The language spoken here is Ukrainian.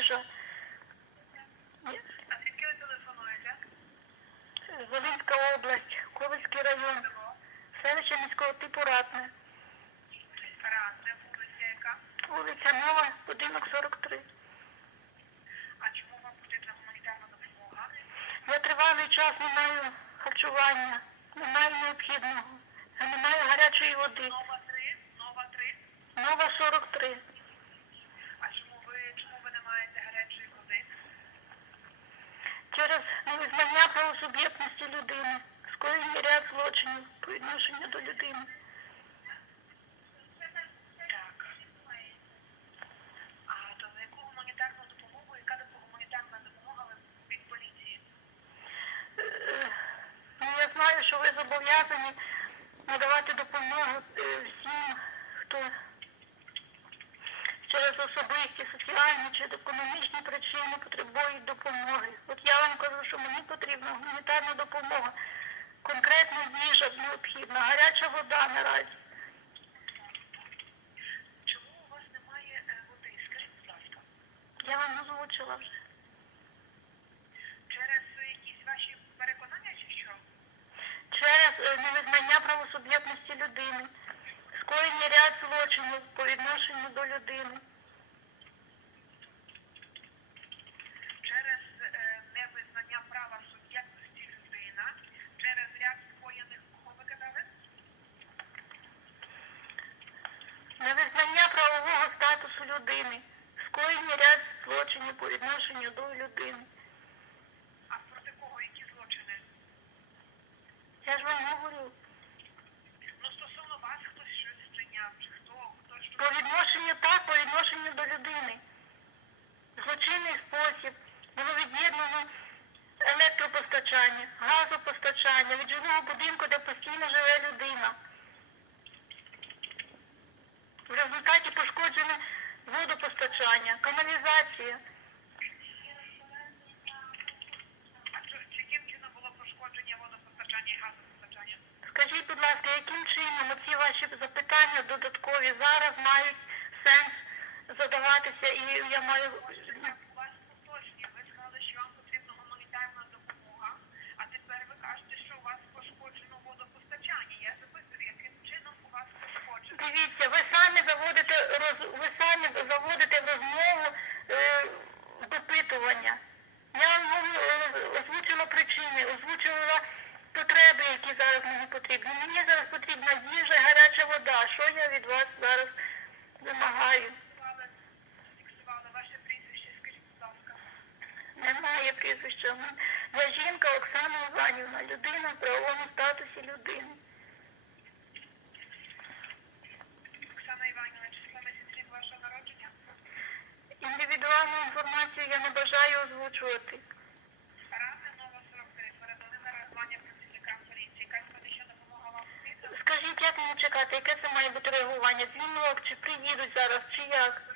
Ксюша. А звідки ви телефонуєте? Волинська область, Ковальський район, селище міського типу Ратне, Разне, вулиця яка? вулиця Нова, будинок 43. А чому вам потрібна гуманітарна допомога? Я тривалий час не маю харчування, не маю необхідного, не маю гарячої води. Нова 3, нова 3. Нова 43. А чому ви, чому ви не маєте гарячої води? Через невизнання правосуб'єктності людини, скоєння ряд злочинів по відношенню до людини. Е, Ну, я знаю, що ви зобов'язані надавати допомогу е, всім, хто через особисті, соціальні чи економічні причини потребують допомоги. От я вам кажу, що мені потрібна гуманітарна допомога. Конкретно їжа необхідна, гаряча вода наразі. Чому у вас немає е, води? Скажіть, будь ласка. Я вам озвучила вже. Через якісь ваші переконання чи що? Через е, невизнання правосуб'єктності людини, скоєння ряд злочинів по відношенню до людини. Через е, невизнання права суб'єктності людина, через ряд скоєних, кого ви казали? Невизнання правового статусу людини, скоєння ряд по відношенню до людини. А проти кого які злочини? Я ж вам говорю, Ну, стосовно вас хтось щось вчиняв, чи хто, хто що. по відношенню так, по відношенню до людини. Злочинний спосіб було від'єднано електропостачання, газопостачання від жилого будинку, де постійно живе людина. В результаті пошкоджено водопостачання, каналізація. Скажіть, будь ласка, яким чином оці ваші запитання додаткові зараз мають сенс задаватися і я маю... У вас поточні, ви сказали, що вам потрібна гуманітарна допомога, а тепер ви кажете, що у вас пошкоджено водопостачання. Я запитую, яким чином у вас пошкоджено? Дивіться, ви самі заводите роз... ви самі заводите розмову е, допитування. Я вам е, озвучила причини, озвучила потреби, які зараз мені потрібні. Мені зараз потрібна їжа, гаряча вода. Що я від вас зараз вимагаю? Немає прізвища. Я жінка Оксана Іванівна, людина в правовому Індивідуальну інформацію я не бажаю озвучувати. Нова 43, передали на реагування працівникам поліції. Якась медична допомога вам потрібна? Скажіть, як мені чекати, яке це має бути реагування? Дзвінок, чи приїдуть зараз, чи як?